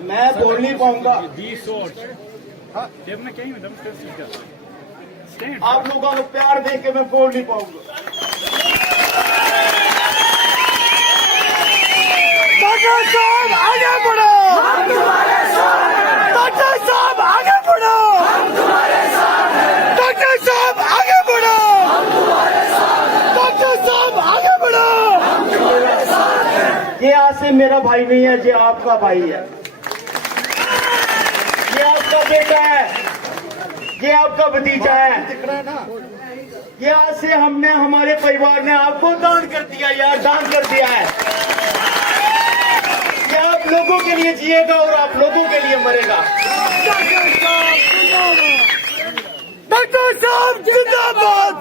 मैं बोल नहीं पाऊंगा। आप लोगों को प्यार दे के मैं बोल नहीं पाऊंगा। डॉक्टर साहब आगे बढ़ो, हम तुम्हारे साथ हैं। डॉक्टर साहब आगे बढ़ो, हम तुम्हारे साथ हैं। डॉक्टर साहब आगे बढ़ो, हम तुम्हारे साथ हैं। डॉक्टर साहब आगे बढ़ो, हम तुम्हारे साथ हैं। ये आसिम मेरा भाई नहीं है, ये आपका भाई है, ये आपका बेटा है, ये आपका भतीजा है। ये आज से हमने, हमारे परिवार ने आपको दान कर दिया यार, दान कर दिया है। ये आप लोगों के लिए जिएगा और आप लोगों के लिए मरेगा। डॉक्टर साहब जिंदाबाद,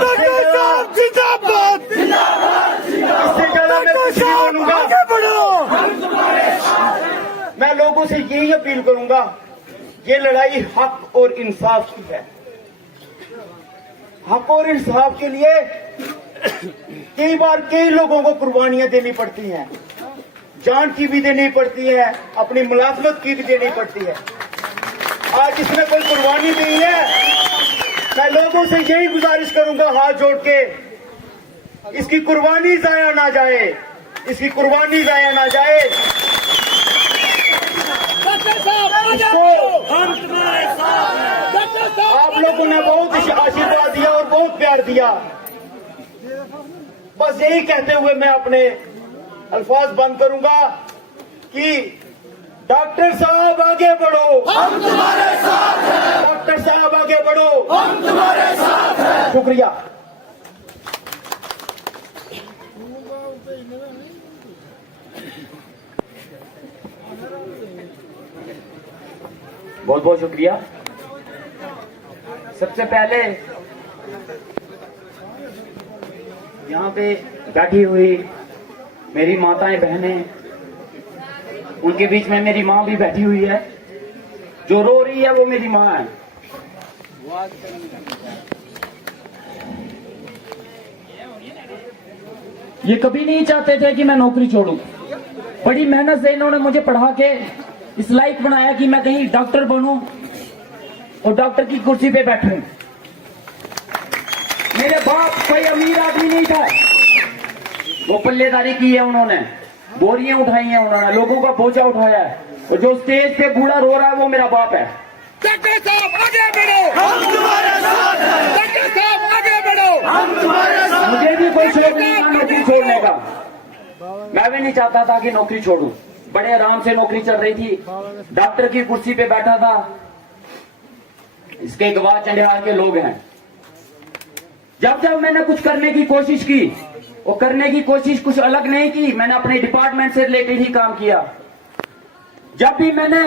डॉक्टर साहब जिंदाबाद। इससे ज्यादा मैं कुछ नहीं बोलूंगा। मैं लोगों से यही अपील करूंगा, ये लड़ाई हक और इंसाफ की है। हक और इंसाफ के लिए कई बार कई लोगों को कुर्बानियां देनी पड़ती हैं, जान की भी देनी पड़ती है, अपनी मुलाजमत की भी देनी पड़ती है। आज इसमें कोई कुर्बानी नहीं है। मैं लोगों से यही गुजारिश करूंगा हाथ जोड़ के, इसकी कुर्बानी जाया ना जाए, इसकी कुर्बानी जाया ना जाए। आप लोगों ने बहुत आशीर्वाद दिया और बहुत प्यार दिया। बस यही कहते हुए मैं अपने अल्फाज बंद करूंगा कि डॉक्टर साहब आगे बढ़ो, हम तुम्हारे साथ हैं। डॉक्टर साहब आगे बढ़ो, हम तुम्हारे साथ हैं। शुक्रिया। बहुत बहुत शुक्रिया। सबसे पहले यहाँ पे बैठी हुई मेरी माताएं बहनें, उनके बीच में मेरी माँ भी बैठी हुई है। जो रो रही है वो मेरी माँ है। ये कभी नहीं चाहते थे कि मैं नौकरी छोड़ूं। बड़ी मेहनत से इन्होंने मुझे पढ़ा के इस लायक बनाया कि मैं कहीं डॉक्टर बनूं और डॉक्टर की कुर्सी पे बैठूं। मेरे बाप कोई अमीर आदमी नहीं था, वो पल्लेदारी की है उन्होंने, बोरियां उठाई हैं उन्होंने, लोगों का बोझा उठाया है। और जो स्टेज पे बूढ़ा रो रहा है वो मेरा बाप है। डॉक्टर साहब आगे बढ़ो, हम तुम्हारे साथ हैं। डॉक्टर साहब आगे बढ़ो, हम तुम्हारे साथ। मुझे भी कोई शौक नहीं था नौकरी छोड़ने का, मैं भी नहीं चाहता था कि नौकरी छोड़ूं। बड़े आराम से नौकरी चल रही थी, डॉक्टर की कुर्सी पे बैठा था। इसके गवाह चंडियाल के लोग हैं। जब जब मैंने कुछ करने की कोशिश की, वो करने की कोशिश कुछ अलग नहीं की, मैंने अपने डिपार्टमेंट से रिलेटेड ही काम किया। जब भी मैंने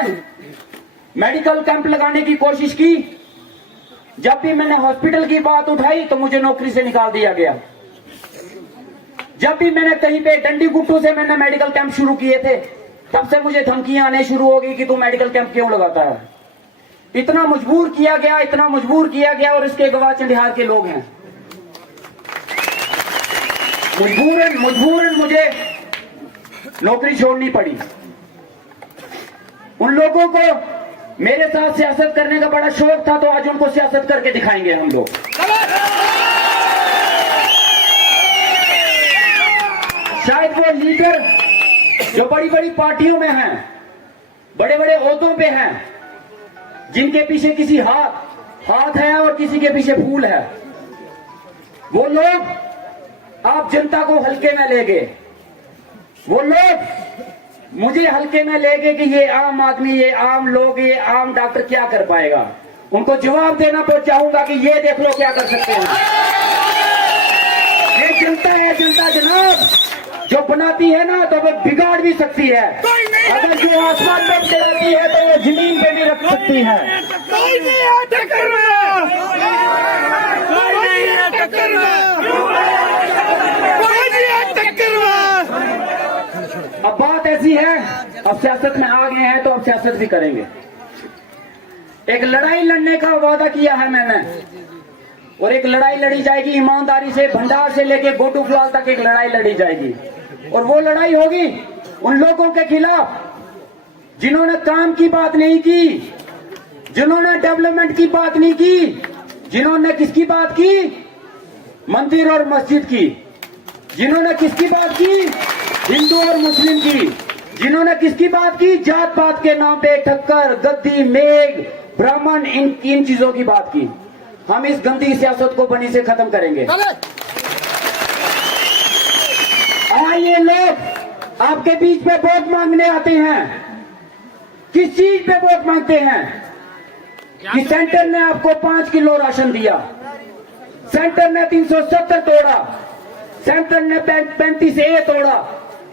मेडिकल कैंप लगाने की कोशिश की, जब भी मैंने हॉस्पिटल की बात उठाई तो मुझे नौकरी से निकाल दिया गया। जब भी मैंने कहीं पे डंडी गुट्टू से मैंने मेडिकल कैंप शुरू किए थे, तब से मुझे धमकियां आने शुरू हो गई कि तू मेडिकल कैंप क्यों लगाता है। इतना मजबूर किया गया, इतना मजबूर किया गया, और इसके गवाह चंडियाल के लोग हैं। मजबूरन मुझे नौकरी छोड़नी पड़ी। उन लोगों को मेरे साथ सियासत करने का बड़ा शौक था, तो आज उनको सियासत करके दिखाएंगे हम लोग। शायद वो लीडर जो बड़ी बड़ी पार्टियों में हैं, बड़े बड़े ओहदों पे हैं, जिनके पीछे किसी हाथ है और किसी के पीछे फूल है, वो लोग आप जनता को हल्के में ले गए। वो लोग मुझे हल्के में ले गए कि ये आम आदमी, ये आम लोग, ये आम डॉक्टर क्या कर पाएगा। उनको जवाब देना तो चाहूंगा कि ये देख लो क्या कर सकते हैं। ये जनता है, जनता जनाब, जो बनाती है ना तो वो बिगाड़ भी सकती है। अगर जो आसमान पे रहती है तो वो जमीन पे भी रख सकती है। कोई नहीं है टक्कर में, कोई नहीं है टक्कर में, कोई नहीं है टक्कर में। अब बात ऐसी सियासी है, अब सियासत में आ गए हैं तो अब सियासत भी करेंगे। एक लड़ाई लड़ने का वादा किया है मैंने, और एक लड़ाई लड़ी जाएगी ईमानदारी से। भंडार से लेके गोटू फुलाल तक एक लड़ाई लड़ी जाएगी, और वो लड़ाई होगी उन लोगों के खिलाफ जिन्होंने काम की बात नहीं की, जिन्होंने डेवलपमेंट की बात नहीं की, जिन्होंने किसकी बात की, मंदिर और मस्जिद की, जिन्होंने किसकी बात की, हिंदू और मुस्लिम की, जिन्होंने किसकी बात की, जात पात के नाम पे ठक्कर, गद्दी, मेघ, ब्राह्मण, इन चीजों की बात की। हम इस गंदी सियासत को बनी से खत्म करेंगे। ये लोग आपके बीच पे वोट मांगने आते हैं, किस चीज पे वोट मांगते हैं? कि सेंटर ने आपको 5 किलो राशन दिया, सेंटर ने 370 तोड़ा, सेंटर ने 35A तोड़ा,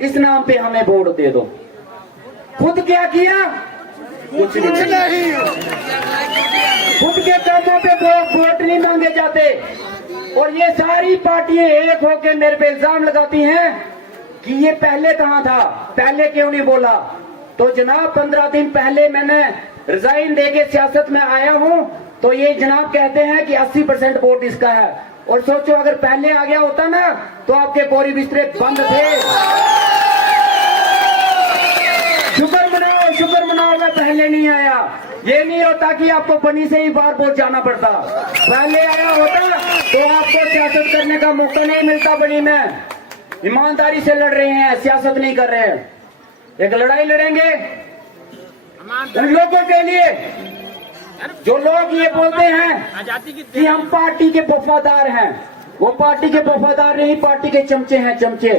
इस नाम पे हमें वोट दे दो। खुद क्या किया? कुछ नहीं। खुद के कामों पे वोट नहीं मांगे जाते, और ये सारी पार्टियां एक होकर मेरे पे इल्जाम लगाती हैं कि ये पहले कहां था, पहले क्यों नहीं बोला। तो जनाब 15 दिन पहले मैंने रिजाइन देके सियासत में आया हूं, तो ये जनाब कहते हैं कि 80% वोट इसका है। और सोचो अगर पहले आ गया होता ना तो आपके बोरी बिस्तरे बंद थे। शुक्र मनाओ मैं पहले नहीं आया। ये नहीं होता कि आपको बनी से ही बार बार जाना पड़ता, पहले आया होता तो आपको सियासत करने का मौका नहीं मिलता। बनी में ईमानदारी से लड़ रहे हैं, सियासत नहीं कर रहे हैं। एक लड़ाई लड़ेंगे उन लोगों के लिए जो लोग ये बोलते हैं कि हम पार्टी के वफादार हैं। वो पार्टी के वफादार नहीं, पार्टी के चमचे हैं, चमचे।